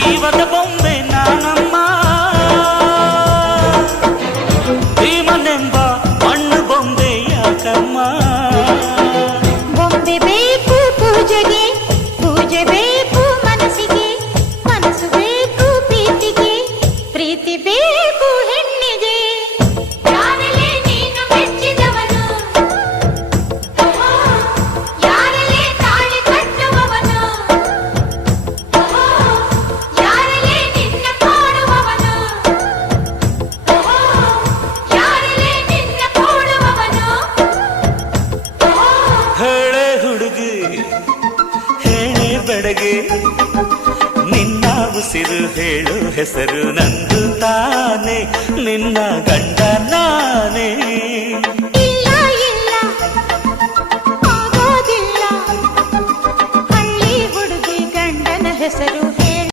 ಜೀವದ ಬೊಂಬೆ ನಾನಮ್ಮ ಭೀಮನೆಂಬ ಮಣ್ಣು ಬೊಂಬೆ ಯಾಕಮ್ಮ ಬೊಂಬೆ ಬೇಕು ಪೂಜೆಗೆ ಪೂಜೆ ಬೇಕು ಮನಸ್ಸಿಗೆ ಮನಸ್ಸು ಬೇಕು ಪ್ರೀತಿಗೆ ಪ್ರೀತಿ ಬೇಕು ಹೆಣ್ಣಿಗೆ ಯಾರಲ್ಲೇ ನೀನು ಮೆಚ್ಚಿದವನು ಯಾರಲ್ಲೇ ತಾಳಿ ಕಟ್ಟುವವನು ಯಾರಲ್ಲೇ ನಿನ್ನ ಕಾಡುವವನು ಯಾರಲ್ಲೇ ನಿನ್ನ ಕೂಡುವವನು ಹೇಳೆ ಹುಡುಗಿ ಹೇಳೆ ಬೆಡಗೆ ನಿನ್ನ ಉಸಿರು ಹೇಳು ಹೆಸರು ನಂದು ತಾನೆ ನಿನ್ನ ಗಂಡ ನಾನೇ